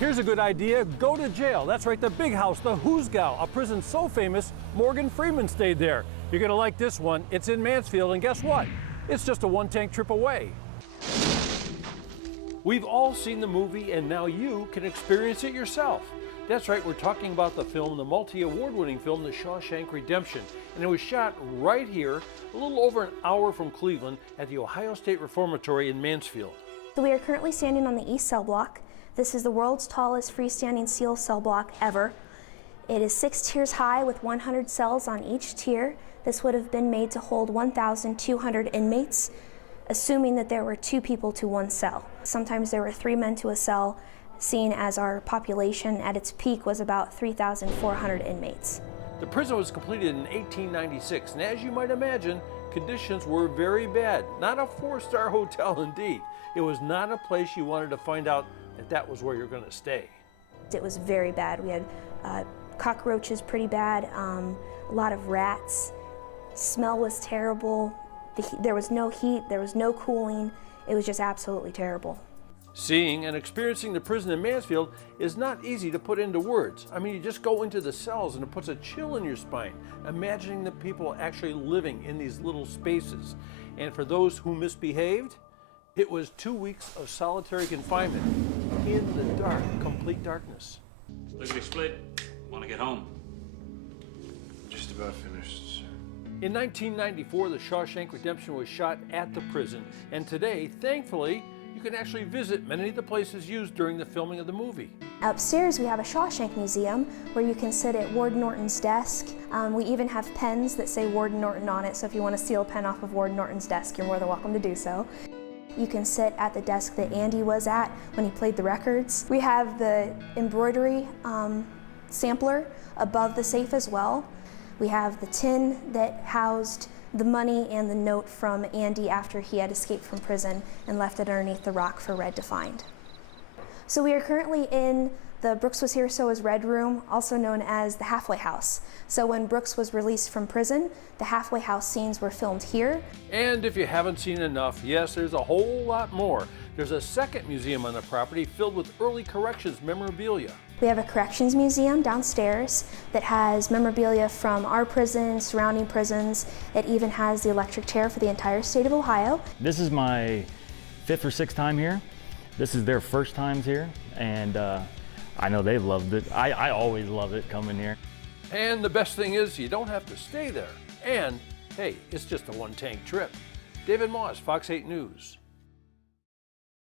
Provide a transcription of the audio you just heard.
Here's a good idea, go to jail. That's right, the big house, the Hoosgow, a prison so famous, Morgan Freeman stayed there. You're gonna like this one. It's in Mansfield, and guess what? It's just a one-tank trip away. We've all seen the movie, and now you can experience it yourself. That's right, we're talking about the film, the multi-award winning film, The Shawshank Redemption. And it was shot right here, a little over an hour from Cleveland, at the Ohio State Reformatory in Mansfield. So we are currently standing on the east cell block. This is the world's tallest freestanding steel cell block ever. It is 6 tiers high with 100 cells on each tier. This would have been made to hold 1,200 inmates, assuming that there were 2 people to 1 cell. Sometimes there were 3 men to a cell, seeing as our population at its peak was about 3,400 inmates. The prison was completed in 1896, and as you might imagine, conditions were very bad. Not a 4-star hotel indeed. It was not a place you wanted to find out that was where you're going to stay. It was very bad. We had cockroaches pretty bad, a lot of rats. Smell was terrible. There was no heat, there was no cooling. It was just absolutely terrible. Seeing and experiencing the prison in Mansfield is not easy to put into words. I mean, you just go into the cells and it puts a chill in your spine, imagining the people actually living in these little spaces. And for those who misbehaved, it was 2 weeks of solitary confinement in the dark, complete darkness. Lickety split. Want to get home? Just about finished, sir. In 1994, The Shawshank Redemption was shot at the prison, and today, thankfully, you can actually visit many of the places used during the filming of the movie. Upstairs we have a Shawshank Museum where you can sit at Warden Norton's desk. We even have pens that say Warden Norton on it, so if you want to steal a pen off of Warden Norton's desk, you're more than welcome to do so. You can sit at the desk that Andy was at when he played the records. We have the embroidery sampler above the safe as well. We have the tin that housed the money and the note from Andy after he had escaped from prison and left it underneath the rock for Red to find. So we are currently in the Brooks Was Here So Was Red room, also known as the halfway house. So when Brooks was released from prison, the halfway house scenes were filmed here. And if you haven't seen enough, yes, there's a whole lot more. There's a second museum on the property filled with early corrections memorabilia. We have a corrections museum downstairs that has memorabilia from our prison, surrounding prisons. It even has the electric chair for the entire state of Ohio. This is my 5th or 6th time here. This is their first times here, and I know they've loved it. I always love it coming here. And the best thing is you don't have to stay there. And hey, it's just a one-tank trip. David Moss, Fox 8 News.